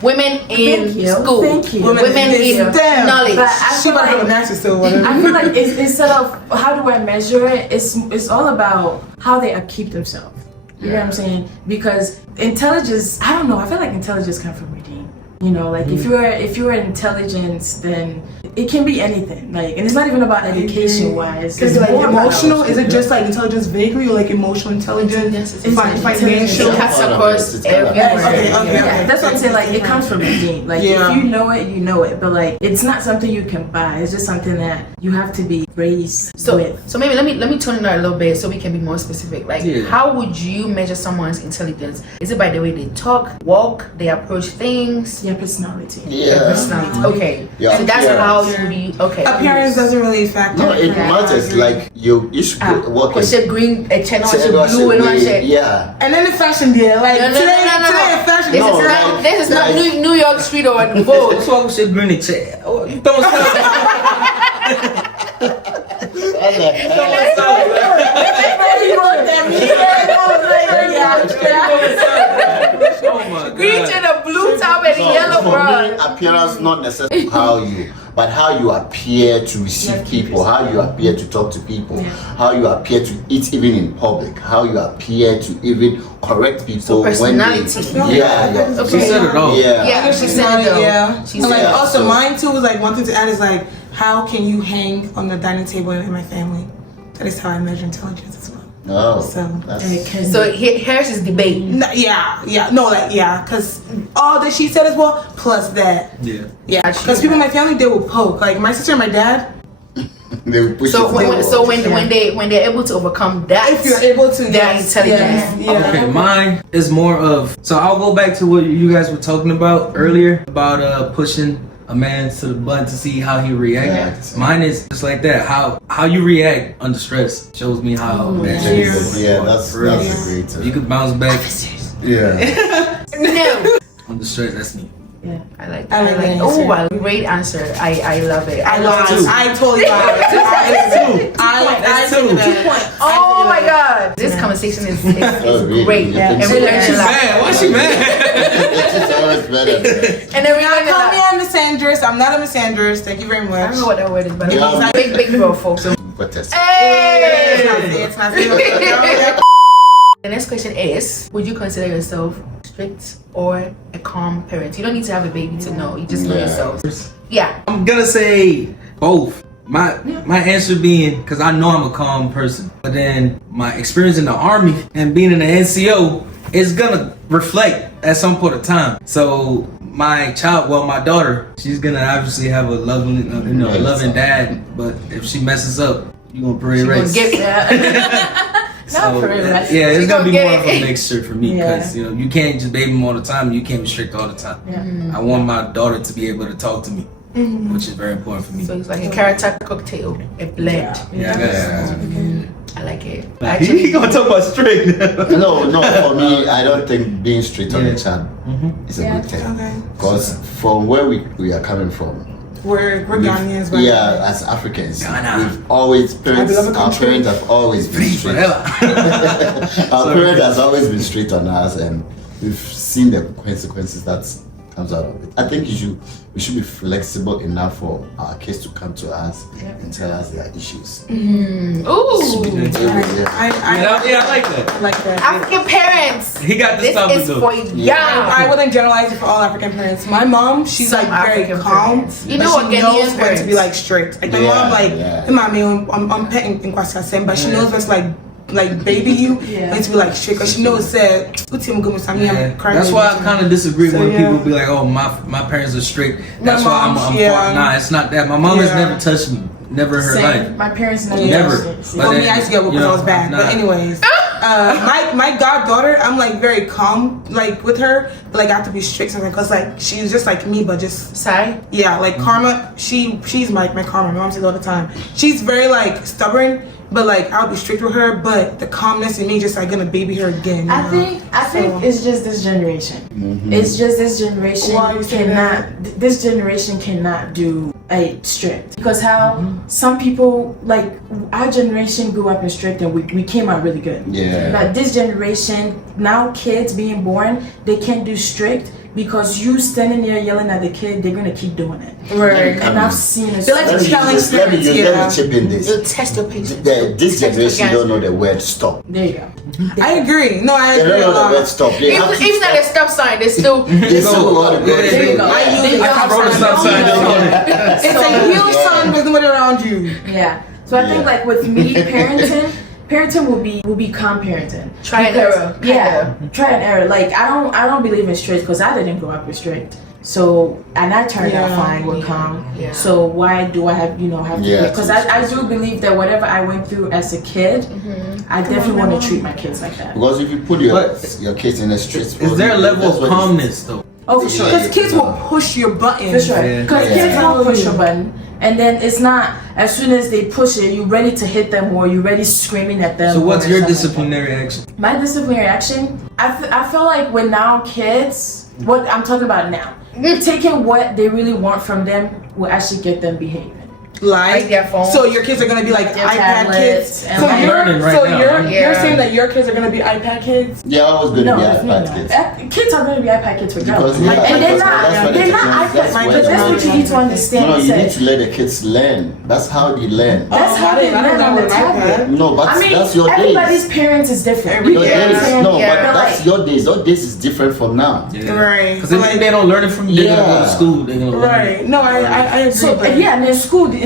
Women in Thank you. school. Thank you. Women in Damn. knowledge. But I She feel might have a like master still, whatever. I feel like instead of how do I measure it, it's all about how they upkeep themselves. You know what I'm saying? Because intelligence, I don't know. I feel like intelligence comes from reading. You know, like if you're intelligent, then it can be anything. Like, and it's not even about education wise. Is it like more about emotional? Is it attitude. just like intelligence vaguely, or like emotional intelligence? Financial? It cuts across It's kind of- everywhere. Okay. Yeah, that's what I'm saying. Like, it comes from within. Like, Yeah. if you know it, you know it. But like, it's not something you can buy. It's just something that you have to be raised with. So maybe let me tone it out a little bit so we can be more specific. Like, Yeah. how would you measure someone's intelligence? Is it by the way they talk, walk, they approach things, Your personality. their Yeah. personality? Okay, Yeah, so that's appearance. how you okay. Appearance doesn't really factor. No, it matters. Like you should walk Because she green, a channel, she Say- blue, and one shit. Yeah. And then the fashion deal, like No, today no. in fashion. This No, is not. like- This is not like- New York Street or Vogue. What's wrong with your green chair? Oh, you throwing stuff. He looked at me. Oh my Green God. and a blue top and a So, yellow for bra. me, appearance not necessarily but how you appear to receive people, how you appear to talk to people, how you appear to eat even in public, how you appear to even correct people when they. personality. Yeah. Okay. She said it all. Yeah. Yeah, she said it though. Yeah. She And said like Yeah, also so- mine too was like one thing to add is like how can you hang on the dining table in my family? That is how I measure intelligence as well. Oh, So- that's So here's his debate. No, because all that she said as well, plus that. Yeah. Yeah, because people in my family, they will poke. Like my sister and my dad, they will push So it when forward. when they're able to overcome that, if you're able to, their yes, intelligence. yeah. Okay, mine is more of. So I'll go back to what you guys were talking about earlier about pushing a man to the button to see how he reacts. Mine is just like that. How you react under stress shows me how that shit is. Yeah, that's For real. a great. You could bounce back Yeah. No, under stress. That's me. I like I that. like that Oh, answer. wow, great answer. I love it. I love lied. it. I totally lied. I two. two. Oh my god, this conversation is Oh, really? great. You And think we so? learned a She's lot. mad. Why she mad? It's always better. And then we learned a Call me lot. a misandrist. I'm not a misandrist. Thank you very I much. don't know what that word is, but Yeah. it's a big girl, folks. Protest. Hey! It's not it's The next question is: would you consider yourself strict or a calm parent? You don't need to have a baby to know. You just know Yeah. yourself. Yeah. I'm gonna say both. My answer being because I know I'm a calm person, but then my experience in the army and being in the NCO is gonna reflect at some point of time. So my daughter, she's gonna obviously have a loving, a loving dad. But if she messes up, you gonna pray She gonna race. get that. Not for yeah, rest. it's She gonna be gonna more get of a it. mixture for me Yeah. because you can't just baby them all the time. You can't be strict all the time. I want my daughter to be able to talk to me, which is very important for me. So it's like a character cocktail, a blend. Yeah. I like it. He Actually, gonna talk about strict. No, for me, I don't think being strict on Yeah. a child is a good thing. Okay. Because from where we are coming from, We're Ghanaians, but yeah, as Africans, Ghana. we've always beloved our country. parents have always been Free strict. forever. Our Sorry. parents has always been strict on us, and we've seen the consequences that comes out of it. I think we should be flexible enough for our kids to come to us and tell us their issues. ooh, Yeah. I like that. I like that. African parents. He got this This stuff to is do. for I y'all. wouldn't generalize it for all African parents. My mom, she's Some like very African calm. parents. You but know she what, knows Ghanaian when to parents. be like strict. Like my Yeah, mom, like yeah. I'm petting in Kwasi but she knows what's like baby you Yeah. and to be like strict. Cause she knows said, "Utim go Sami, Yeah. I'm crying." That's why I kind of disagree So, when yeah. people be like, "Oh, my parents are strict." That's why I'm yeah. nah, it's not that. My mom has Yeah. never touched me, never in her life. Same. My parents never. Never. touched it. But Well, me, then, I used to get whooped you because I know, was bad. nah. But anyways, my goddaughter, I'm like very calm, like with her, but like I have to be strict sometimes because like she's just like me, but just Sorry. yeah, like Karma. She's my Karma. My mom says all the time. She's very like stubborn, but like I'll be strict with her. But the calmness in me, just like gonna baby her again. you I know? think So- it's just this generation. It's just this generation Why you say this generation cannot do a strict because how some people like our generation grew up in strict and we came out really good. Yeah. But this generation now kids being born they can't do strict because you standing there yelling at the kid, they're gonna keep doing it. Right. And I've seen it. They like so to many challenge times. Let me Yeah. chip in this. You'll test your patience. This generation don't know the word stop. There you go. I agree. No, I They agree. don't know a the word lot. stop. They have to Even at a stop sign, they still. They still want to go. Yeah, There you go. I use it. I wrote a stop sign. It's a heel sign with nobody around you. Yeah. So I think Yeah. like with me, parenting will be calm parenting. Try and Because- error. Yeah, try and error. Like I don't believe in strict because I didn't grow up with strict. So and I turned out Yeah. fine with calm. Yeah. So why do I have to? Yeah, Because I do believe that whatever I went through as a kid, I definitely want to treat my kids like that. Because if you put But- your kids in a street, Is there a level of calmness though? Oh, for sure. Yeah. Because kids will push your button. For sure. Yeah. Because Yeah. kids don't push a button. And then it's not as soon as they push it, you ready to hit them or you ready screaming at them. So what's or your something like disciplinary action? that. My disciplinary action? I feel like with now kids, what I'm talking about now, taking what they really want from them will actually get them behaving. Like their phone. So your kids are gonna be like Their iPad tablets kids. and So like- you're Learning right so now, you're right? you're Yeah. saying that your kids are gonna be iPad kids? Yeah, I was going to No, be definitely iPad not. kids. Kids are going to be iPad kids for Because, girls. yeah, And they're because not that's what they're the not technology- iPad. that's where But the that's what you need to understand. No, you Seth. need to let the kids learn. That's how they learn. That's how they learn on the tablet. No, but I mean, that's your everybody's days. parents is different. Your Yeah. days. No, Yeah. but that's like, your days. Your days is different from now. Right. Because if they don't learn it from you, they're gonna go to Yeah. school. They're gonna learn it. Right. No, I agree. so but yeah, and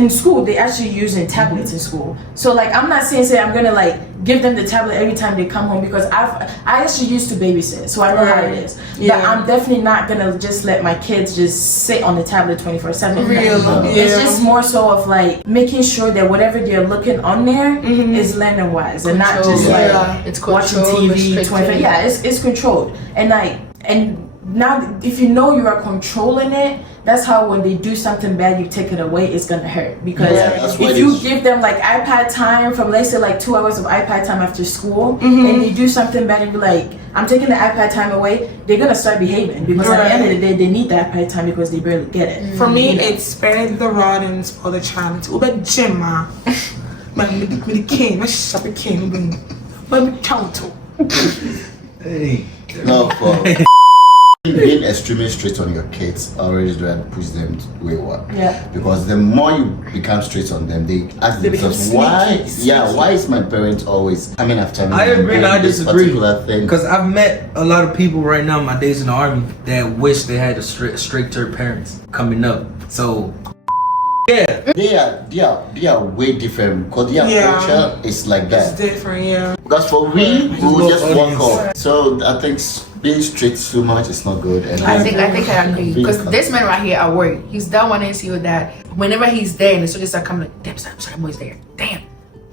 in school they actually using tablets in school. So like I'm not saying I'm gonna like give them the tablet every time they come home because I actually used to babysit, so I know how it Right. is. But Yeah. I'm definitely not gonna just let my kids just sit on the tablet 24/7. Real, It's yeah. just more so of like making sure that whatever they're looking on there is learning wise and not just Control. like Yeah. It's watching controlled, TV restricted. 24. Yeah, it's controlled. And now if you know you are controlling it, that's how when they do something bad you take it away, it's gonna hurt. Because Yeah, that's why if you this- give them like iPad time from let's say like 2 hours of iPad time after school Mm-hmm. and you do something bad and be like, I'm taking the iPad time away, they're gonna start behaving because at the end of the day they need the iPad time because they barely get it. For me, it's spare the rod and spoil the child. It's Uber Gemma. But with the king, my shop king. But count. Hey. No, for being extremely strict on your kids always try to push them wayward. Yeah. Because the more you become strict on them, they ask They become themselves, why? sneaky, Yeah, sneaky. why is my parents always coming after me? I agree and I this disagree. particular thing. Because I've met a lot of people right now in my days in the army that wish they had a stricter parents coming up. So, yeah. They are way different because their Yeah. culture is like It's that. different, yeah. Because for we will just walk audience. off. So I think being strict too much is not good. And I think I agree Being because calm. this man right here at work, he's that one and see that whenever he's there and the soldiers start coming like, damn, sorry, I'm always there. Damn,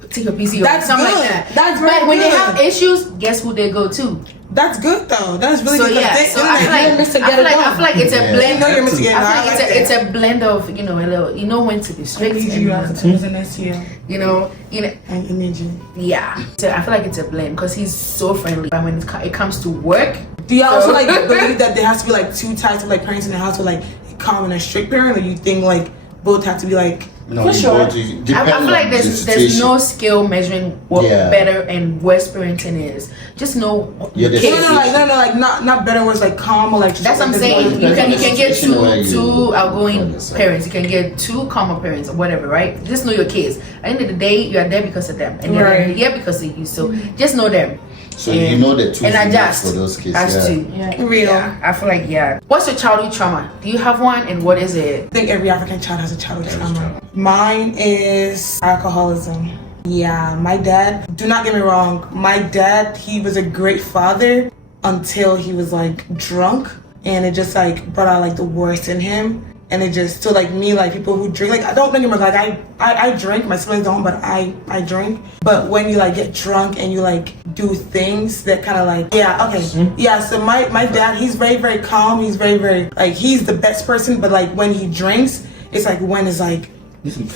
take your PC or That's something good. like that. That's but very when they good. have issues, guess who they go to? That's good though. That's really So good. yeah, They- so they're I feel like you're Mr. Get It I Done. feel like it's a Yeah. blend. You know you're Mr. Get It I Done. feel like like it's a blend of a little you know when to be I strict need and you as a next year. you know I need you. yeah. So I feel like it's a blend because he's so friendly. But when it comes to work, Do you also So- like believe that there has to be like two types of like parents in the house with like a calm and a strict parent, or you think like both have to be like no, For you sure. go to- I depends feel on like the there's situation. no skill measuring what Yeah. better and worse parenting is. Just know Yeah, your there's- kids. not better words like calm or like That's what I'm strict, saying. like- You can get Situation where you- two outgoing Yes, sir. parents. You can get two calmer parents or whatever, right? Just know your kids. At the end of the day, you are there because of them, and you're Right. here because of you. So just know them. So you know the tools and you need adjust for those kids. as Yeah. to. Yeah. Real. Yeah, I feel like What's your childhood trauma? Do you have one, and what is it? I think every African child has a childhood trauma. Mine is alcoholism. Yeah, my dad, do not get me wrong, my dad, he was a great father until he was like drunk, and it just like brought out like the worst in him. And it just, so like me, like people who drink, like I don't get me wrong, like I drink, my siblings don't, but I drink. But when you like get drunk and you like do things that kind of like, yeah, okay. Yeah, so my dad, he's very, very calm. He's very, very, like he's the best person, but like when he drinks, it's like when it's like,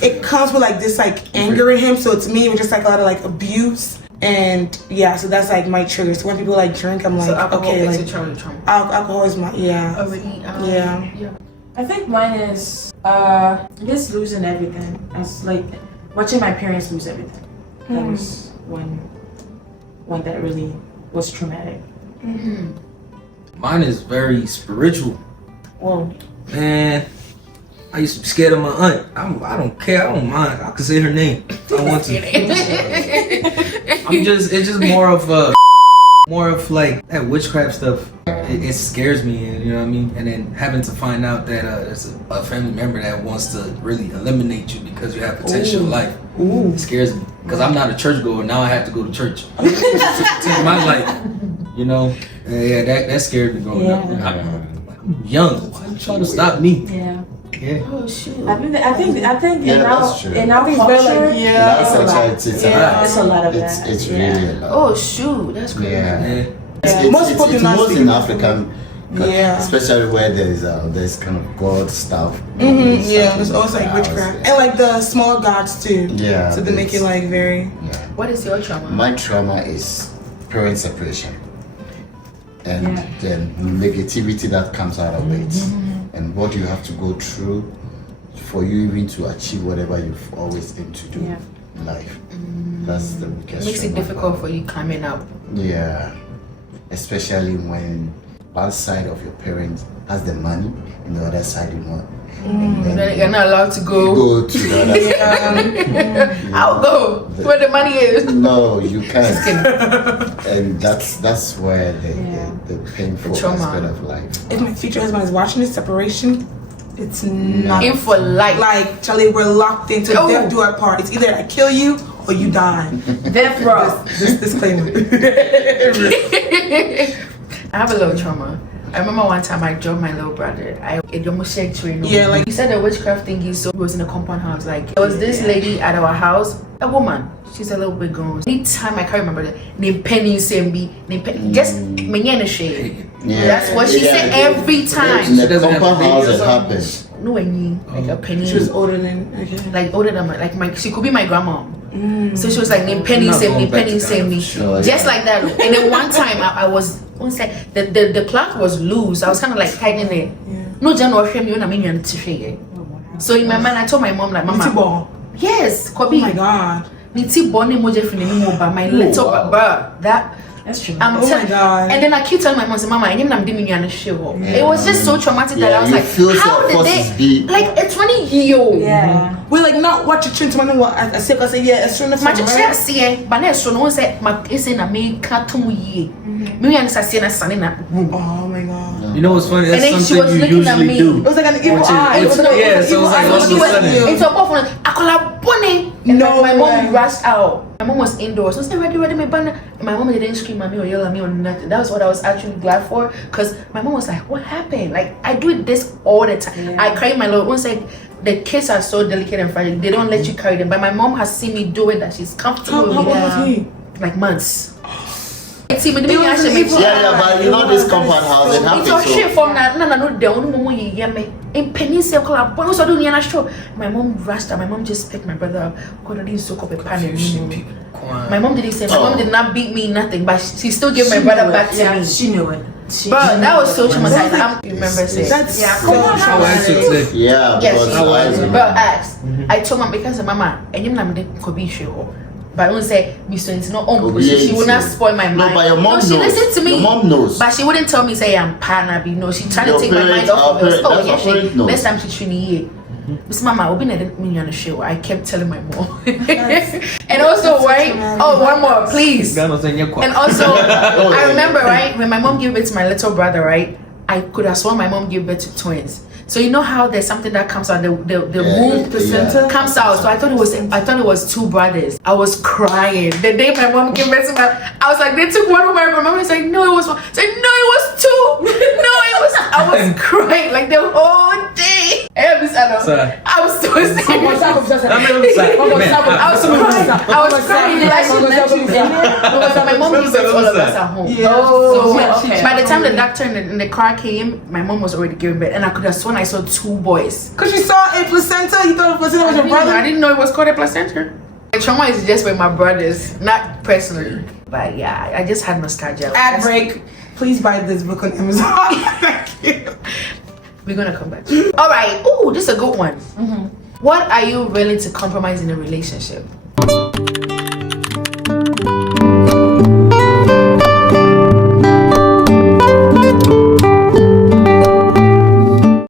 it comes with like this like anger in him. So to me, it was just like a lot of like abuse. And yeah, so that's like my trigger. So when people like drink, I'm like, So alcohol okay, is like your childhood trauma. alcohol is my, yeah. Overeat. Yeah. I think mine is just losing everything. It's like watching my parents lose everything. That was one that really was traumatic. Mine is very spiritual. Whoa. Man, I used to be scared of my aunt. I don't care. I don't mind. I can say her name if I want to. It's just more of like that witchcraft stuff. It scares me, and you know what I mean. And then having to find out that there's a family member that wants to really eliminate you because you have potential in life. It scares me because I'm not a churchgoer. Now I have to go to church to take my life. You know, yeah, that scared me growing up. I'm young. Why you trying to stop me? Yeah. Yeah. Oh shoot. I think that's true. in our culture, Yeah. it's a lot of It's that. it's really a lot. Oh shoot, that's crazy. Yeah. Yeah. Most people do it's not most speak in about African, Yeah. especially where there's kind of God stuff. Yeah, there's also like witchcraft. And like the small gods too. Yeah, So they make it like very. Yeah. What is your trauma? My trauma is parent separation, and the negativity that comes out of it, and what you have to go through for you even to achieve whatever you've always aimed to do in life. That's the biggest. Makes it trauma difficult part. for you climbing up. Yeah, especially when one side of your parents has the money and the other side you not. And then You're not allowed to you go. go to the other side. I'll go where the money is. No, you can't. And that's where the painful The trauma. aspect of life. If my future husband is watching this separation, it's not. In for life. Like, Charlie, we're locked into Oh. death do our part. It's either I kill you or you die. Death row. This disclaimer. I have a little trauma. I remember one time I dropped my little brother. It almost shared train. Yeah, like- you said the witchcraft thing is so it was in a compound house. Like there was this lady at our house, a woman. She's a little bit grown. Anytime I can't remember the name Penny Sembi, name Penny just me in the shade. Yeah. That's what she said every time. In the doesn't have compound a baby house or it something? happens. No any like a penny. She was older than. Okay. Like older than my she could be my grandma. So she was like name Penny I'm not save me, going back Penny to save me. Sure, Just yeah. like that. And then one time I was like the cloth was loose. I was kind of like hiding it. No John or Shem, you know me and Tiffy. So in my mind I told my mom like Mama. Mama. Yes, Kobe. Oh my god. Niti Bonnie Moja Finimo, but my little wow. bruh, that That's true. I'm Oh my God. And then I keep telling my mom, say, Mama, I didn't know I'm doing a show. It was just so traumatic that I was you like, feel how your did forces they be- like a 20-year-old? Yeah. We like not watch a train to what I say because yeah, it's true. My child see, but now so no one said my is in a me cartoon ye. Me and Sasina Sanina. Oh my god. You know what's funny? And That's then she something was you looking at usually me. do. It was like an evil Which is- eye. which- It was like yeah, an so evil it's like eye. all of She a was sudden- into a buffalo. I call her bunny. And No my mom way. rushed out. My mom was indoors. So I said, ready, my banner. And my mom didn't scream at me or yell at me or nothing. That was what I was actually glad for. Because my mom was like, what happened? Like, I do this all the time. I carry my little once like the kids are so delicate and fragile. They don't let you carry them. But my mom has seen me do it that she's comfortable How with old it. was he? Like months. See, but It was an evil Yeah, but you know this compound house it it's happens. a shit So from that. No, the only mom you hear me. In penny circle, but also doing a show. My mom rushed out. My mom just picked my brother up. God, I didn't soak up a pan anymore. My mom didn't say. My mom did not beat me, nothing. But she still gave my brother back to me. She knew it. But that was so traumatizing. I remember saying. That's Yeah, so come on, How I traumatic. took today. yeah, Yes, because she I was. remember. But asked. I told mom because mama, and you know, could be sure. But I don't say, Mr. It's not on because she would not spoil my mind. No, but your mom she knows. listened to me. Your mom knows. But she wouldn't tell me, say, I'm Panabi. No, she tried to Your take my mind parents- off of our it. Oh, parents- yeah, that's our parents she. knows. Next time she treated me. Miss Mama, I'll be on the show. I kept telling my mom. And also, right? Oh, one more, please. And also, I remember, right, when my mom gave birth to my little brother, right, I could have sworn my mom gave birth to twins. So you know how there's something that comes out, the womb placenta comes out. So I thought it was two brothers. I was crying the day my mom gave birth to I was like, they took one of my mom was like, no, it was one. It's like, no, it was two. No, it was. I was crying like the whole day. I was so serious. I was crying like my mom gave birth to all of us at home. So by the time the doctor and the car came, my mom was already giving birth, and I could have sworn I saw two boys. Because you saw a placenta, you thought the placenta was your brother? I didn't know it was called a placenta. The trauma is just with my brothers, not personally. But yeah, I just had nostalgia. Ad break. Please buy this book on Amazon. Thank you. We're gonna come back. All right. Ooh, this is a good one. What are you willing to compromise in a relationship?